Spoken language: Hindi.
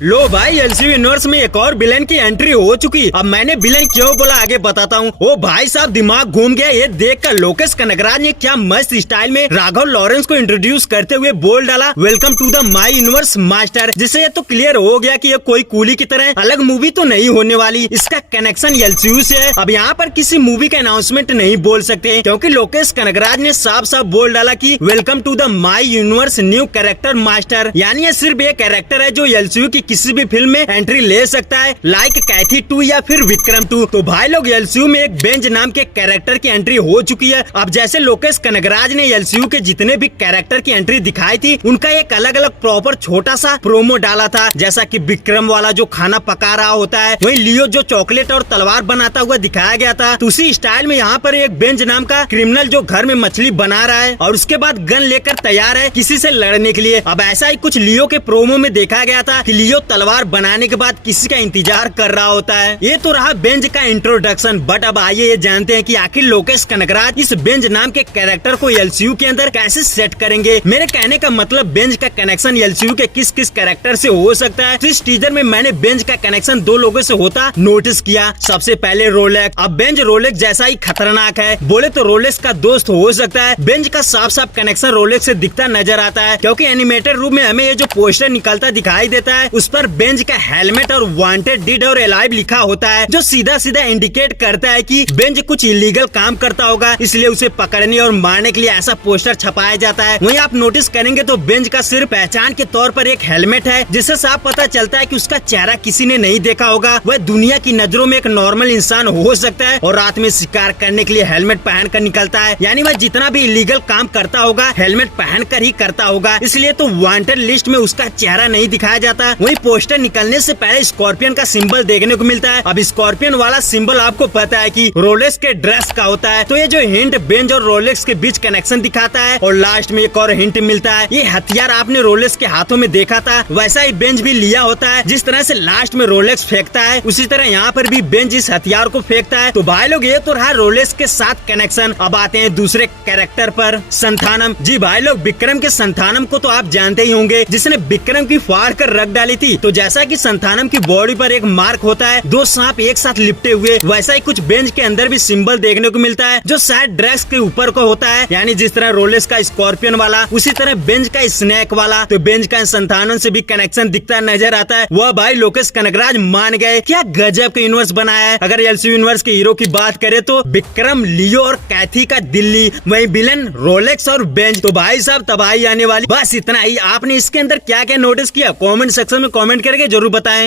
लो भाई, एलसीयू यूनिवर्स में एक और विलेन की एंट्री हो चुकी। अब मैंने विलेन क्यों बोला आगे बताता हूँ। ओ भाई साहब, दिमाग घूम गया ये देखकर। लोकेश कनगराज ने क्या मस्त स्टाइल में राघव लॉरेंस को इंट्रोड्यूस करते हुए बोल डाला, welcome to the my universe master. जिससे ये तो क्लियर हो गया कि ये कोई कूली की तरह अलग मूवी तो नहीं होने वाली, इसका कनेक्शन एलसीयू से है। अब यहाँ पर किसी मूवी का अनाउंसमेंट नहीं बोल सकते क्योंकि लोकेश कनगराज ने साफ साफ बोल डाला कि welcome to the my universe new character master. यानी ये सिर्फ एक कैरेक्टर है जो एलसीयू की किसी भी फिल्म में एंट्री ले सकता है, लाइक कैथी 2 या फिर विक्रम 2। तो भाई लोग, एलसीयू में एक बेंज नाम के कैरेक्टर की एंट्री हो चुकी है। अब जैसे लोकेश कनगराज ने एलसीयू के जितने भी कैरेक्टर की एंट्री दिखाई थी, उनका एक अलग अलग प्रॉपर छोटा सा प्रोमो डाला था। जैसा कि विक्रम वाला जो खाना पका रहा होता है, वही लियो जो चॉकलेट और तलवार बनाता हुआ दिखाया गया था। तो उसी स्टाइल में यहाँ पर एक बेंज नाम का क्रिमिनल जो घर में मछली बना रहा है और उसके बाद गन लेकर तैयार है किसी से लड़ने के लिए। अब ऐसा ही कुछ लियो के प्रोमो में देखा गया था कि लियो तलवार बनाने के बाद किसी का इंतजार कर रहा होता है। ये तो रहा बेंज का इंट्रोडक्शन। बट अब आइए ये जानते हैं कि आखिर लोकेश कनगराज इस बेंज नाम के कैरेक्टर को एलसीयू के अंदर कैसे सेट करेंगे। मेरे कहने का मतलब, बेंज का कनेक्शन एलसीयू के किस किस कैरेक्टर से हो सकता है। तो इस टीजर में मैंने बेंज का कनेक्शन 2 लोगों से होता नोटिस किया। सबसे पहले रोलेक्स। अब बेंज रोलेक्स जैसा ही खतरनाक है, बोले तो रोलेक्स का दोस्त हो सकता है। बेंज का साफ साफ कनेक्शन रोलेक्स से दिखता नजर आता है क्योंकि एनिमेटेड रूप में हमें ये जो पोस्टर निकलता दिखाई देता है, उस पर बेंज का हेलमेट और वांटेड, डिड और एलाइव लिखा होता है, जो सीधा सीधा इंडिकेट करता है कि बेंज कुछ इलीगल काम करता होगा, इसलिए उसे पकड़ने और मारने के लिए ऐसा पोस्टर छपाया जाता है। वहीं आप नोटिस करेंगे तो बेंज का सिर्फ पहचान के तौर पर एक हेलमेट है, जिससे साफ पता चलता है कि उसका चेहरा किसी ने नहीं देखा होगा। वह दुनिया की नजरों में एक नॉर्मल इंसान हो सकता है और रात में शिकार करने के लिए हेलमेट पहन कर निकलता है। यानी वह जितना भी इलीगल काम करता होगा, हेलमेट पहन कर ही करता होगा, इसलिए तो वांटेड लिस्ट में उसका चेहरा नहीं दिखाया जाता। वही पोस्टर निकलने से पहले स्कॉर्पियन का सिंबल देखने को मिलता है। अब स्कॉर्पियन वाला सिंबल आपको पता है कि रोलेक्स के ड्रेस का होता है। तो ये जो हिंट बेंज और रोलेक्स के बीच कनेक्शन दिखाता है। और लास्ट में एक और हिंट मिलता है, ये हथियार आपने रोलेक्स के हाथों में देखा था, वैसा ही बेंज भी लिया होता है। जिस तरह से लास्ट में रोलेक्स फेंकता है, उसी तरह यहाँ पर भी बेंज इस हथियार को फेंकता है। तो भाई लोग, ये तो रहा रोलेक्स के साथ कनेक्शन। अब आते हैं दूसरे कैरेक्टर पर, संथानम। जी भाई लोग, विक्रम के संथानम को तो आप जानते ही होंगे, जिसने विक्रम की फाड़ कर रख डाली थी। तो जैसा कि संथानम की बॉडी पर एक मार्क होता है, 2 सांप एक साथ लिपटे हुए, वैसा ही कुछ बेंज के अंदर भी सिंबल देखने को मिलता है, जो शायद ड्रेस के ऊपर को होता है। यानी जिस तरह रोलेक्स का स्कॉर्पियन वाला, उसी तरह बेंज का स्नेक वाला। तो बेंज का संथानम से भी कनेक्शन दिखता नजर आता है। वह भाई लोकेश कनगराज मान गए, क्या गजब का यूनिवर्स बनाया है। अगर एलसीयू यूनिवर्स के हीरो की बात करें तो विक्रम, लियो और कैथी का दिल्ली, वही विलन रोलेक्स और बेंज। तो भाई साहब, तबाही आने वाली। बस इतना ही। आपने इसके अंदर क्या क्या नोटिस किया, कमेंट सेक्शन में कमेंट करके जरूर बताएं।